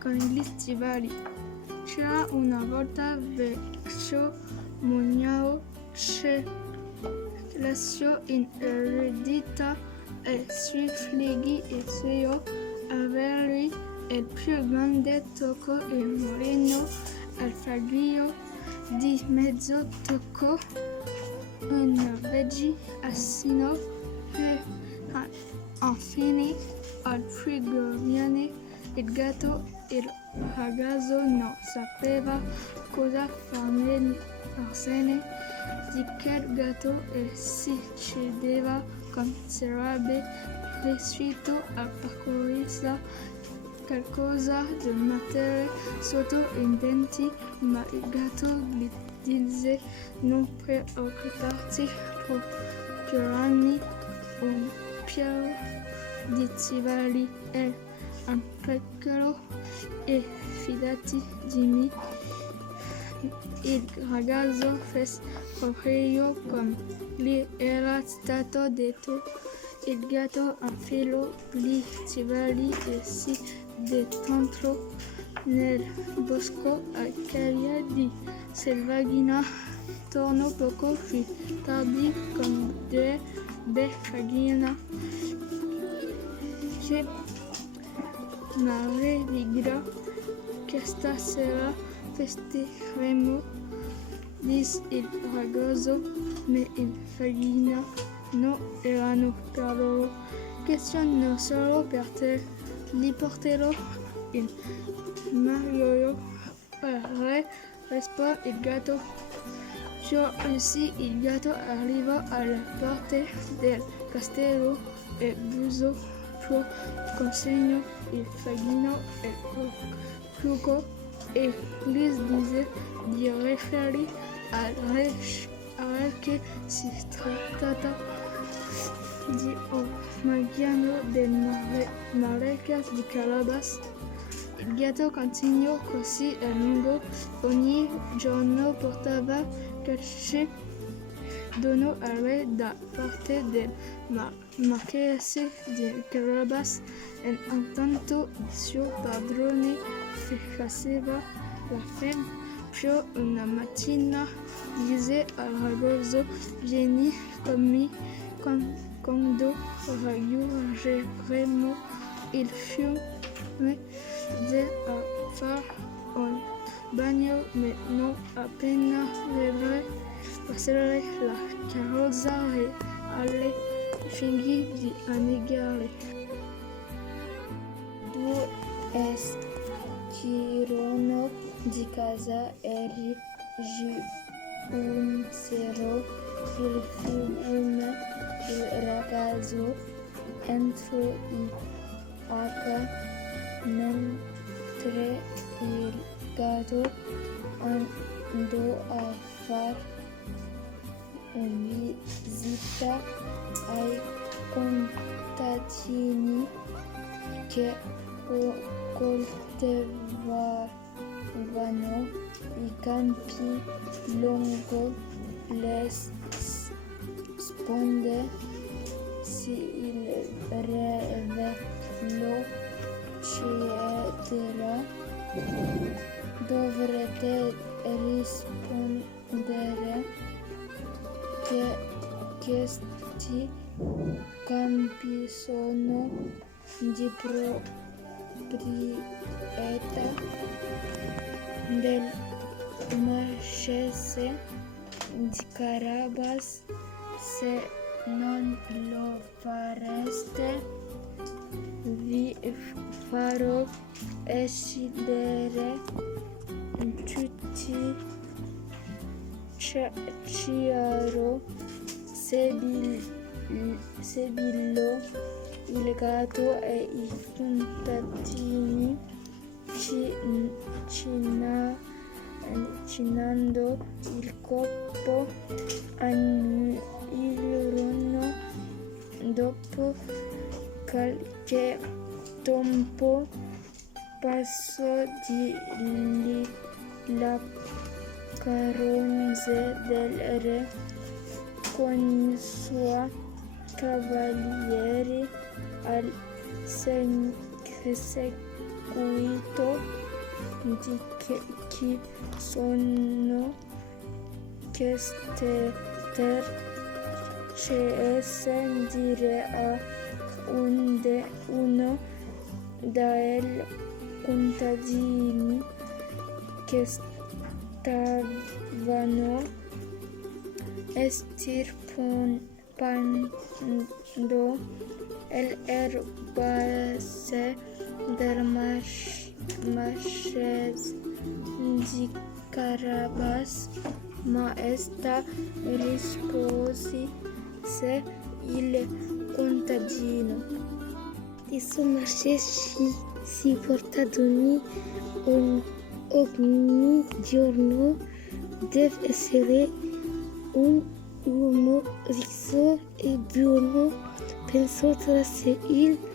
con gli stivali. C'era una volta vecchio Mugnao che lasciò in eredità ai suoi figli e suo averli il più grande tocco il mulino al figlio di mezzo tocco un vecchio asino e infine al frigorifero il gatto. Il ragazzo non sapeva cosa farsene di quel gatto e si chiedeva come sarebbe riuscito a parcourirsi qualcosa di mettere sotto i denti, ma il gatto gli disse non preoccuparti, procurami un paio di stivali e un piccolo e fidati di me. Il ragazzo fece proprio come gli era stato detto. Il gatto infilò gli stivali e si detto nel bosco a cercare di selvaggina. Tornò poco più tardi con due beccaghine che m'allegra questa sera festeremo, disse il ragazzo, ma il faghino non erano per loro. Questiono solo per te, li porterò in marioio. Rispose il gatto. Così il gatto arrivò alla porta del castello e bussò. Consegnò il faghino e il cuoco e gli disse di riferire al re che si trattava di un maggiano del Marqués di Carabas. Il gatto continuò così a lungo. Ogni giorno portava qualche dono al re da parte del Marchese di Carabas e intanto il suo padrone faceva la fame. Più una mattina disse al ragazzo: vieni con me quando raggiungeremo il fiume a fare un bagno, ma non appena vedrai passare la carrozza reale finì di annegare. Due uscirono di casa e raggiunsero il fiume. Il ragazzo entrò in acqua mentre il gatto andò a fare visita ai contadini che coltivavano i campi lungo le sponde. Il re lo chiederà: dovrete rispondere che questi campi sono di proprietà del Marchese di Carabas. Se non lo fareste, vi farò uccidere tutti. Chiaro sibillò il gatto e i contadini chinando il capo annuirono. Dopo qualche tempo passò di lì la carrozza del re con i suoi cavalieri al circuito che sono queste terze dire a uno dei contadini che stavano estirpando l'erbacea del Marchese di Carabas, Maestà rispose il contadino. Questo Marchese si porta ogni giorno, deve essere un uomo ricco e buono, pensò trasferirsi.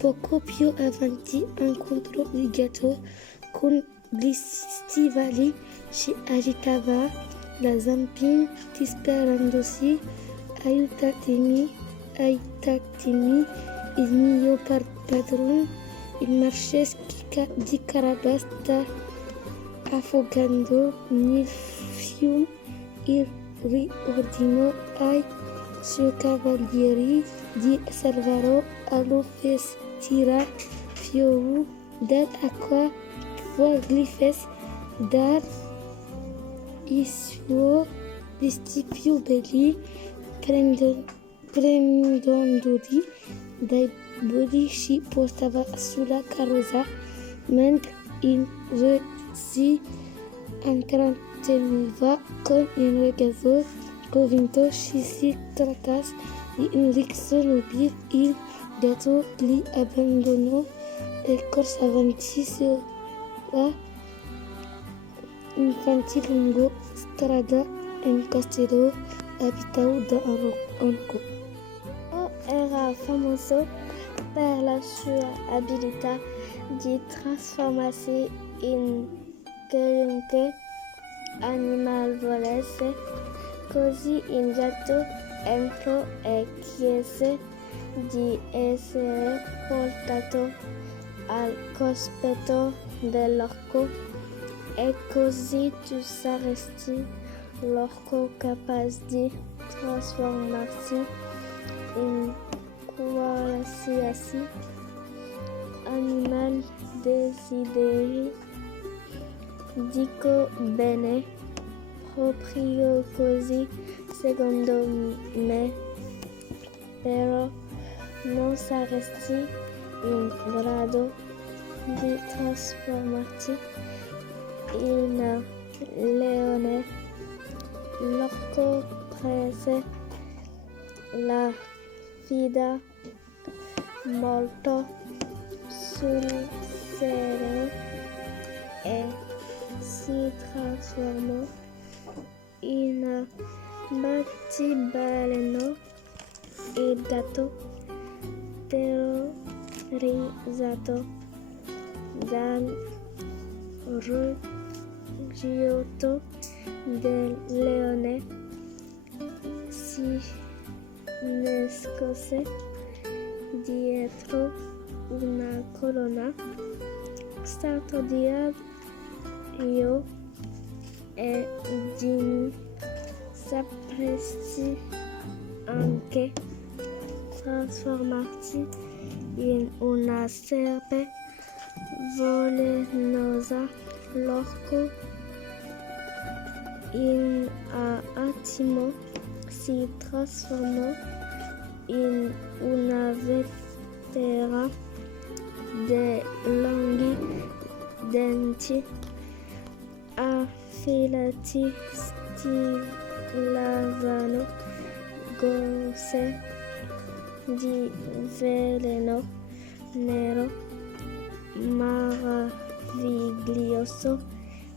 Poco più avanti incontrò il gatto con gli stivali, si agitava la zampina disperandosi. Aiutatemi, il mio padrone, il Marchese di Carabas sta affogando nel fiume. Il riordinò ai suoi cavalieri di salvarlo, allo vestirà fiori d'acqua, poi gli fece dar i suoi vestiti più belli, prendendoli dai bodi, si portava sulla carrozza, mentre il re si intratteneva con il ragazzo convinto che si trattasse di un ricco nobile. Il gatto li abbandonò e corse avanti sulla infantile lungo strada in castello abitato da un anco. Era famoso per la sua abilità di trasformarsi in qualunque animale volesse. Così il gatto entrò e chiese di essere portato al cospetto dell'orco. E così tu saresti l'orco capace di trasformarsi in qualsiasi animale desideri. Dico bene, proprio così, secondo me, però non saresti in grado di trasformarti in leone. L'orco prese la sfida molto sul serio e si trasformò in battibaleno. Il gatto, terrorizzato dal ruggito del leone, si nascose dietro una colonna stato di aglio e Jimmy sapresti anche trasformarsi in una serpe velenosa. L'orco in un attimo si trasformò in una vetera dei lunghi denti affilati stilavano gocce di veleno nero meraviglioso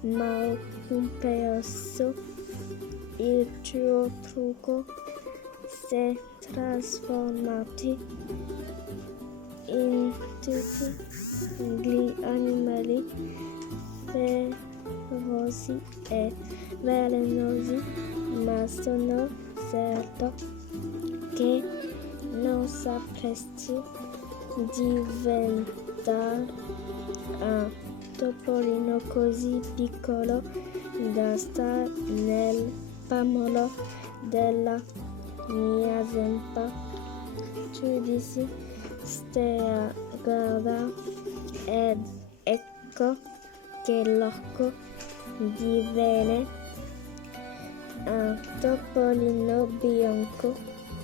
ma pomposo. Il suo trucco si trasformati in tutti gli animali feroci e velenosi, ma sono certo che non sapresti diventare a topolino così piccolo da sta nel pomolo della mia zampa. Giudici stea guarda ed ecco che l'orco divenne un topolino bianco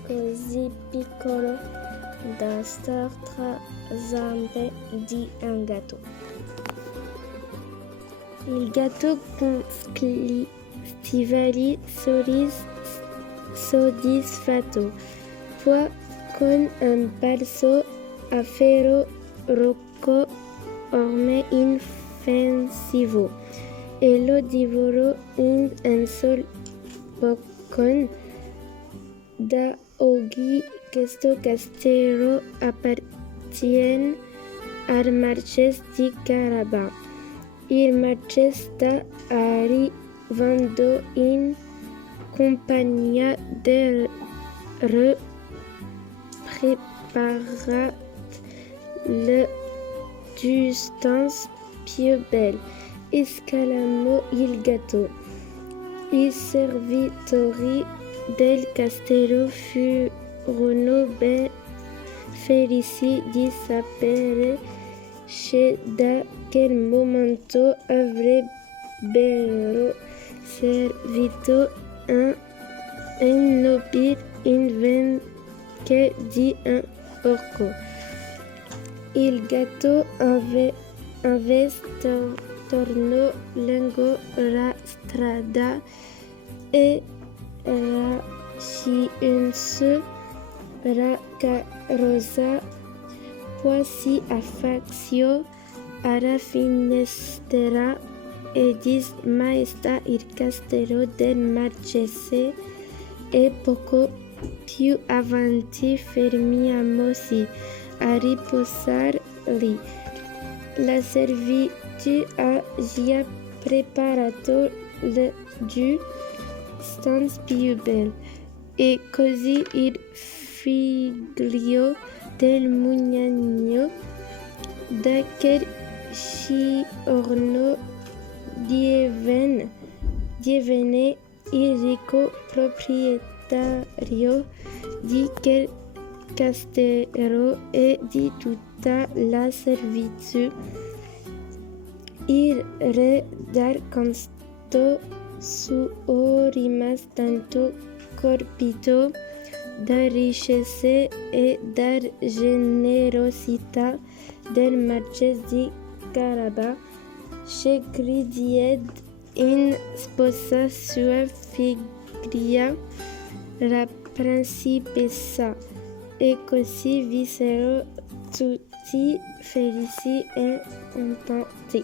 così piccolo da star tra zampe di un gatto. Il gatto con stivali soddisfatto, poi con un balzo a ferro rocco orme inoffensivo e lo divorò in un sol boccone. Da oggi questo castello appartiene al Marchese di Carabas. Il Marchese sta arrivando in compagnia del re. Prepara le distanze più belle, esclamò il gatto. I servitori del castello furono ben felici di sapere che da quel momento avrebbero servito un nobile invece di un orco. Il gatto tornò lungo la strada e raggiunse la carrozza, poi si affacciò alla finestra e disse: Maestà, il castello del Marchese è poco più avanti, fermiamoci a riposare lì. La servitù ha già preparato le due stanze più belle, e così il figlio del mugnagno da quel giorno divenne il ricco proprietario di quel castello e di tutta la servitù. Il re dal canto suo rimase tanto colpito da ricchezze e da generosità del Marchese di Carabas che chiese in sposa sua figlia, la principessa, e così vissero tutti felici e contenti.